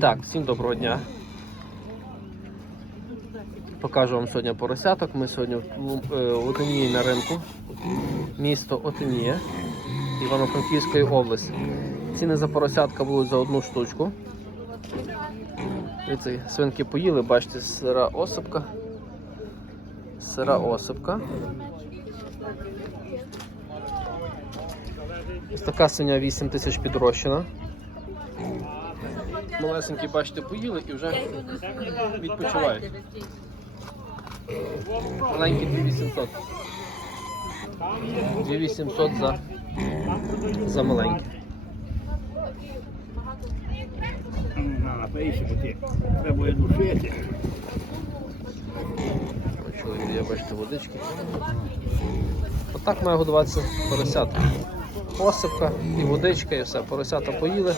Так, всім доброго дня. Покажу вам сьогодні поросяток. Ми сьогодні в Лум- е, Отинії на ринку. Місто Отинія, Івано-Франківської області. Ціни за поросятка будуть за одну штучку. Дивіться, свинки поїли, бачите, сира осипка. Сира осипка. Ось така свиня 8 тисяч підрощена. Малесенькі, бачите, поїли і вже відпочивають. Маленькі 2800. 2800 за, за маленькі. Треба душити. Чоловік є, бачите, водички. Отак має годуватися поросята. Посипка і водичка, і все. Поросята поїли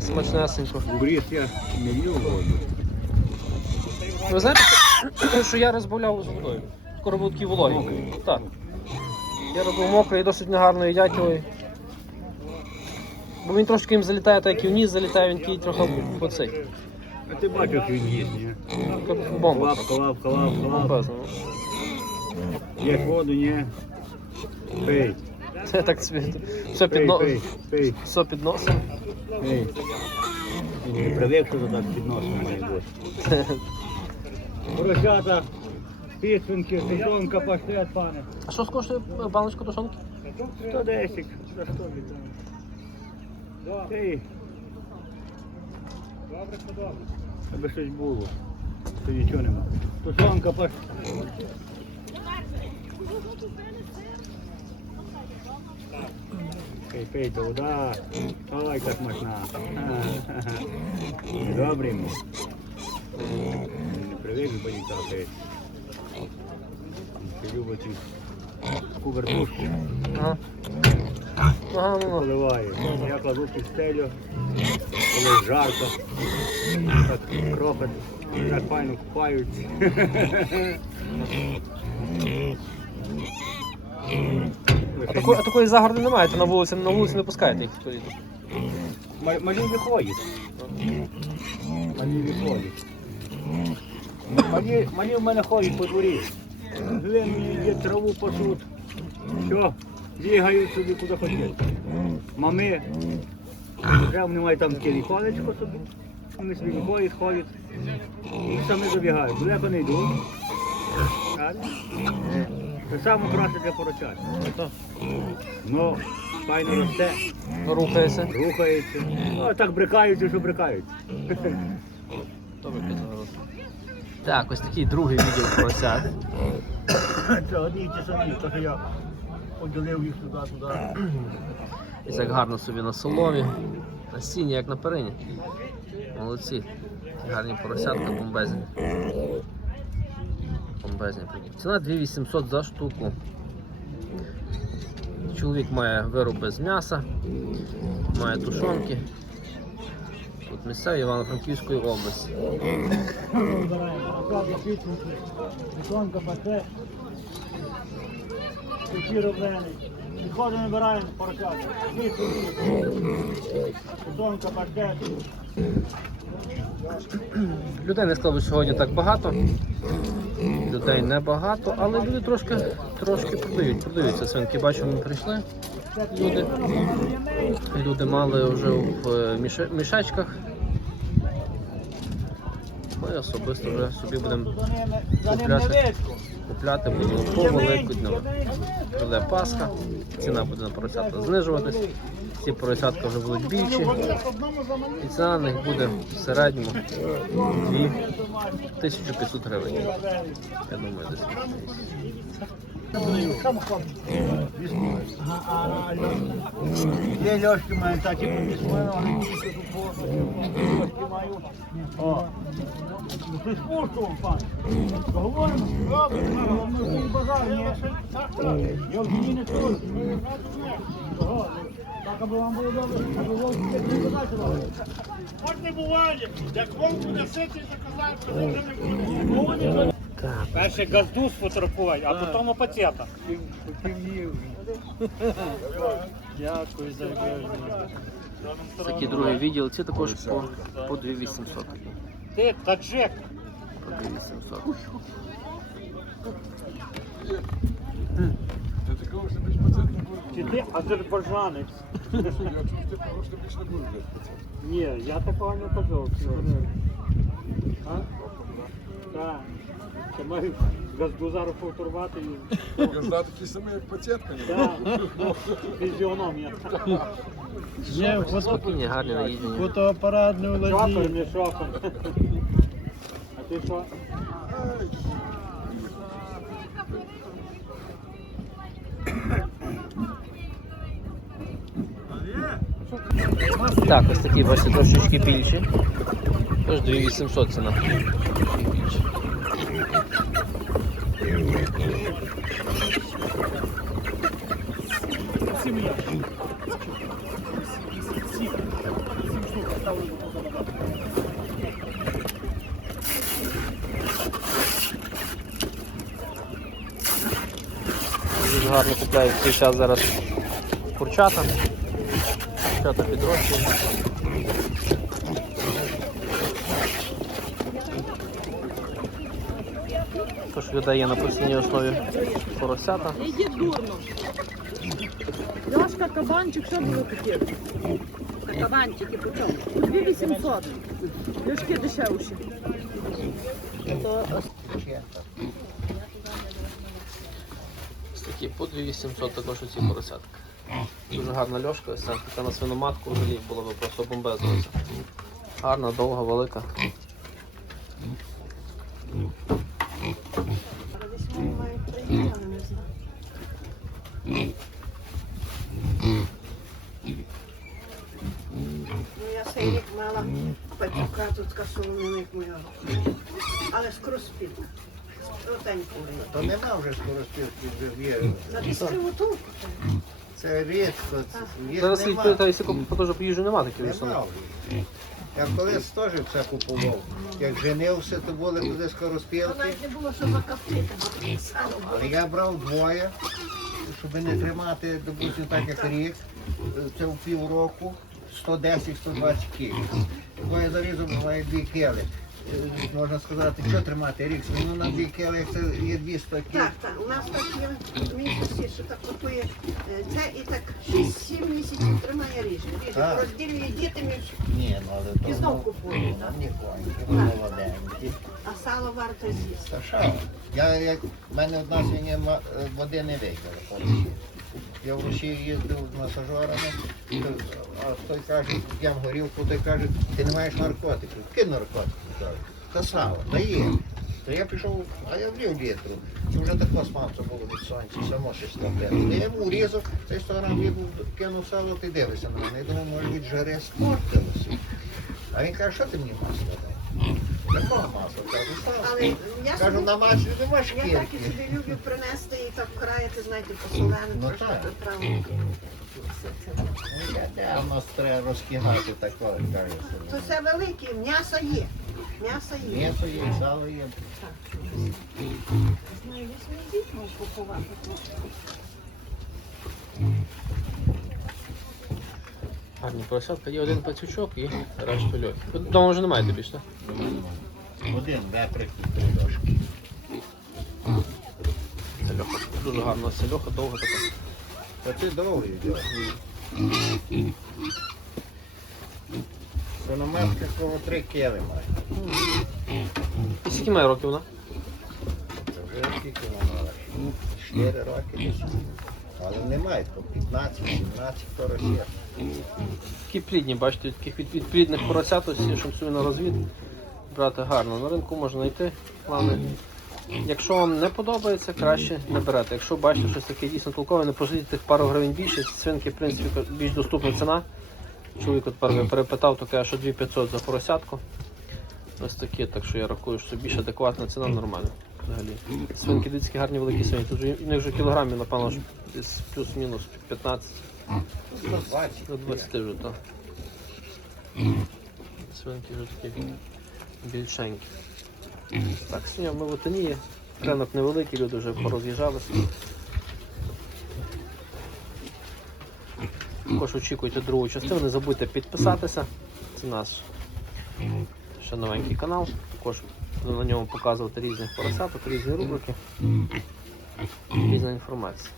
смачнесенько. Бріз я не лью воду. Ви знаєте, що я розбавляв з водою. Скоро будуть вологі. Так. Я робив мокрий досить негарно їдять його. Бо він трошки їм залітає, так як і в ніс залітає, він такий трохи по цей. А ти бачиш, що він їсть, ні? Як Бомба. Лапка, лапка, лапка, лапка. Як воду, ні? Пий, Це так собі. Все під, но... пий, під носом. пий. Не привик, що так під носом має бути. Поросята, підсвинки, тушонка, паштет, пане. А що скоштує баночку тушонки? 110, за 100 віддам. Пий. Аби щось було. То нічого нема. Тушонка, паштет. Пей, пей, то вода. Ой, як смачна. Добрий ми. Не привик до політати. Любить таку вертушку. Поливаю. Я кладу під стелю, коли жарко, так кропить, так файно купають. А, такої, а такої загороди немає, то на вулиці, на вулиці не пускаєте їх туди. Ма- Малі виходять. Малі виходять. Малі, малі в мене ходять по дворі. Глину є траву пасуть. Все, бігають собі куди хочуть. Мами, вже вони мають там таке віконечко собі. Вони собі виходять, ходять. І самі забігають. Далеко не йдуть. Так? Це саме краще для поросят. Ну, файно росте. Рухається. Рухається. Ну, так брикаються, що брикаються. Так, ось такий другий відділ поросят. Це одні й ті самі, то що я поділив їх туди, туди. І так гарно собі на соломі. На сіні, як на перині. Молодці. Гарні поросятка бомбезні. Бомбезні такі. Ціна 2800 за штуку. Чоловік має вироби з м'яса, має тушонки. Тут місцеві Івано-Франківської області. Бетонка пасе. Відходи набираємо поросята. Бетонка пасе. Людей не сказав, сьогодні так багато. Людей небагато, але люди трошки, трошки продають. Продаються свинки. Бачу, ми прийшли. Люди. Люди мали вже в е, мішечках. Ми особисто вже собі будемо Купляти. купляти будемо по великодню. Прийде Пасха, ціна буде на поросятка знижуватись. Ці поросятка вже будуть більші. І ціна на них буде в середньому 1500 гривень. Я думаю, десь. Є льошки. О. Ну, Ти спусту, пан. Добре, ми всі ні? Я в не чую. Так, аби вам було добре, аби вовки не побачили. Хоч не буває, як вовк буде сити, заказав, то вже не буде. Так, Перше газду сфотографуй, а потім пацієнта. Дякую за. Такий другий відділ, ці також по, по 2800. Ти таджик. По 2800. Ти такого, що більш пацан не буде. Чи ти азербайджанець? Я. Ні, я такого не казав. А? Так. Чи маю газдузару повторувати і Газда такі самі, як пацієнтка. Так, фізіономія. Спокійні, гарні наїжджені. Фотоапарат не Шофер, не шофер. А ти що? Так, ось такі, бачите, трошечки більші. Тож 2800 ціна. Дуже гарно купляють цей час зараз курчата. Курчата підрощують. Тож людей є на постійній основі поросята. Іди дурно. Льошка, кабанчик, що було таке? Та кабанчики по чому? 2800. Льошки дешевші. То Ось такі по 2800 також оці поросятки. Дуже гарна льошка, ось така на свиноматку взагалі була би просто бомбезна. Гарна, довга, велика. Ну, рік мала петука, тут касовник моя. Але скороспільна. Отеньку. То нема вже скороспілки. За дистрибутурку. Це рідко. Їх Зараз їх нема. питаю, якщо теж їжу нема таких Нема висунок. Я колись теж це купував. Як женився, то були туди То скороспілки. навіть не було, що закоптити. Але я брав двоє, щоб не тримати, допустим, так як рік, це в півроку, 110-120 кг. Двоє зарізав має дві кели. Можна сказати, що тримати рік? Ну на дві кели це є 200 кг. Так, так. У нас так є місяці, що так купує е, це і так 6-7 місяців тримає. Ріже Так. розділює дітям Ні, ну але то І знов ну, купує, ну, так? Ні, молоденькі. а сало варто з'їсти. Та що? Я як в мене одна ма- е, води не Росії. Я в Росії їздив з масажерами, а той каже, п'ям горілку, той каже, ти не маєш наркотиків. Які наркотики? Кажу, Та сало, та є. То я пішов, а я влів літру. Це вже тако сманця було від сонця, само щось таблетки. Я йому урізав, цей 100 грам вибув, кинув сало, ти дивишся на мене. Я думав, може від жари спортилося. А він каже, що ти мені масло дав? Такого кажу. Але я Кажу, собі- на маслі нема Я так і собі люблю принести і так вкраїти, знаєте, посолене, Ну трошки так. приправити. А в нас треба розкигати такого, каже. То це велике, м'ясо є. М'ясо є. М'ясо є, сало є. Знаю, я свої дітьми купувати. Гарні поросятка, є один пацючок і решту. Ви Вдома вже немає більше, так? Один веприк і три дошки. Це льоха. Дуже гарна ця льоха, довга така. Та ти довгий йде. Сономатка коло три кіли має. І скільки має років вона? Це вже скільки вона має? Чотири роки десь. Але немає, то 15, 17 поросят. Такі плідні, бачите, таких від, від плідних поросят, ось щоб на розвід брати гарно. На ринку можна знайти. Головне, якщо вам не подобається, краще не берете. Якщо бачите щось таке дійсно толкове, не пожалійте тих пару гривень більше. Свинки, в принципі, більш доступна ціна. Чоловік от тепер перепитав, то каже, що 2500 за поросятку. Ось такі, так що я рахую, що більш адекватна ціна нормально. Взагалі. Свинки людські гарні великі свині. Тут в них вже кілограмів, напевно, плюс-мінус 15. 120. До 20 вже то. Свинки вже такі більшенькі. Так, сьогодні Отині. Ринок невеликий, люди вже пороз'їжджалися. Також очікуйте другу частину. Не забудьте підписатися. Це наш ще новенький канал. Також на ньому показувати різних поросяток, різні рубрики, різна інформація.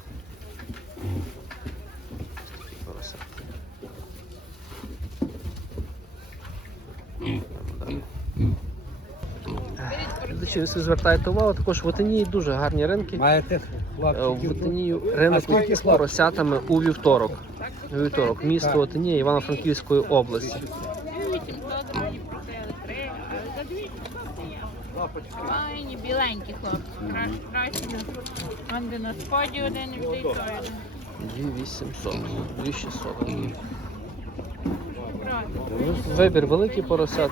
Глядачі, ви звертаєте увагу, також в Отинії дуже гарні ринки. Маєте Е, В? Отинію ринок з поросятами у вівторок. У вівторок, місто Отинія, Івано-Франківської області. Файні, біленькі хлопці, краще, краще. Вон де на споді один і вже й той один. 2800, 2600. Проти. Вибір великий поросят.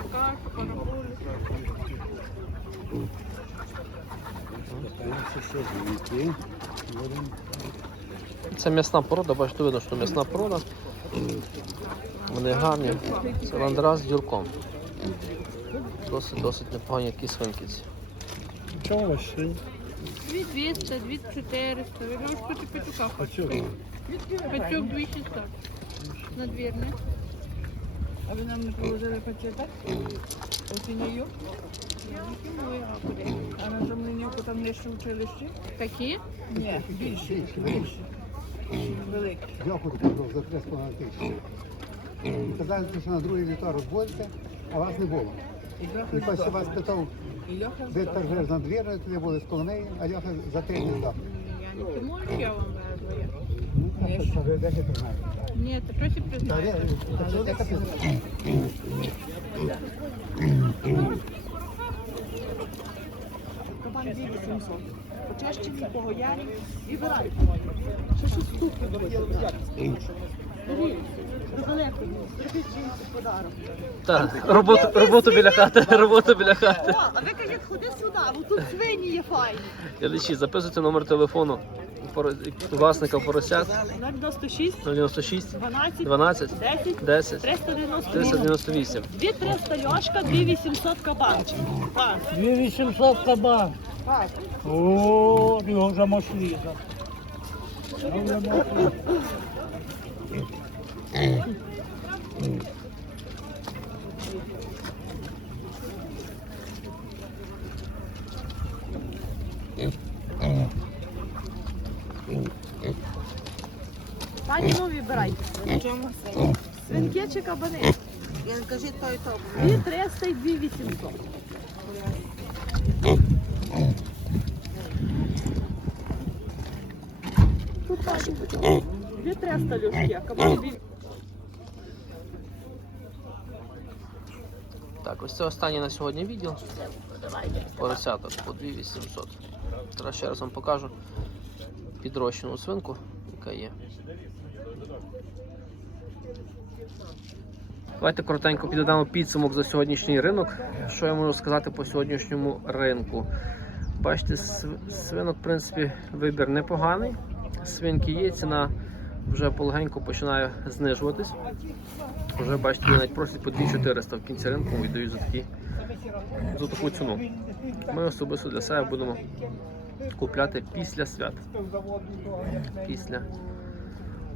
Це м'ясна порода, бачите, видно, що м'ясна порода. Вони гарні. Це ландра з дюрком. Досить, досить непогані такі свинки. ці. Дві 200, дві 400. Ви ж хочете петуха хочете? Петух 2600. Надвірне. А ви нам не положили? А на Жомленюку там нижче училище? Такі? Ні, більше, більше. Велике. Дякую за 3,5 тисячі. Казали, що на другий вівторок будете, а вас не було. І після вас питав, Льоха де на двір, тоді були з колонеї, а я за три не здав. Я не тому, що я вам Ну, ви? Ні, то щось признаю. Де- та що таке писано? Кабан 2800. Почищений, погояний і вибирай. Ще щось зробіть жінці подарок. Так, роботу, роботу біля хати, роботу біля хати. О, а ви кажіть, ходи сюди, бо тут свині є файні. Глядачі, записуйте номер телефону поро- власника поросят 096, 096 12, 12 10, 10 398. 398. 2300 льошка, 2800 кабанчик. Так, 2800 кабан. Ô, de onde a mochiliza? Onde a Pani mówi braj, Swinkie czy kabany? Ja kazi to i to. Nie trzeba z tej dwie wisienki. Так, ось це останнє на сьогодні відділ. Поросяток по 2800. Зараз ще раз вам покажу підрощену свинку, яка є. Давайте коротенько піддамо підсумок за сьогоднішній ринок. Що я можу сказати по сьогоднішньому ринку? Бачите, свинок, в принципі, вибір непоганий. Свинки є, ціна вже полегенько починає знижуватись. Вже бачите, навіть просять по 2400 в кінці ринку віддають за, такі, за таку ціну. Ми особисто для себе будемо купляти після свят. Після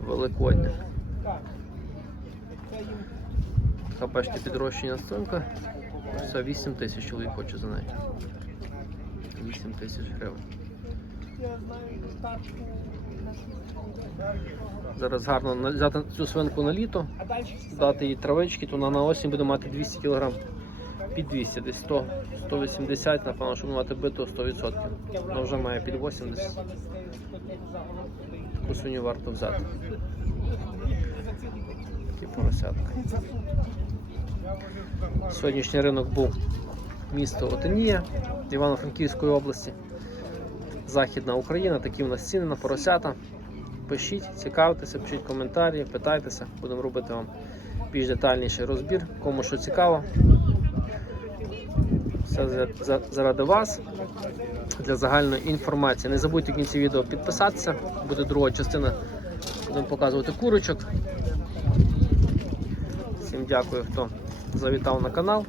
Великодня. Така бачите підрощення струнка. Це 8 тисяч чоловік хоче за неї. 8 тисяч гривень. Зараз гарно взяти цю свинку на літо, дати їй травички, то вона на осінь буде мати 200 кг. Під 200, десь 100, 180, напевно, щоб мати бито 100%. Вона вже має під 80. Таку свиню варто взяти. Такі поросятка. Сьогоднішній ринок був місто Отинія Івано-Франківської області. Західна Україна, такі в нас ціни на поросята. Пишіть, цікавтеся, пишіть коментарі, питайтеся, будемо робити вам більш детальніший розбір. Кому що цікаво. Все за- за- заради вас, для загальної інформації. Не забудьте в кінці відео підписатися, буде друга частина. Будемо показувати курочок. Всім дякую, хто завітав на канал.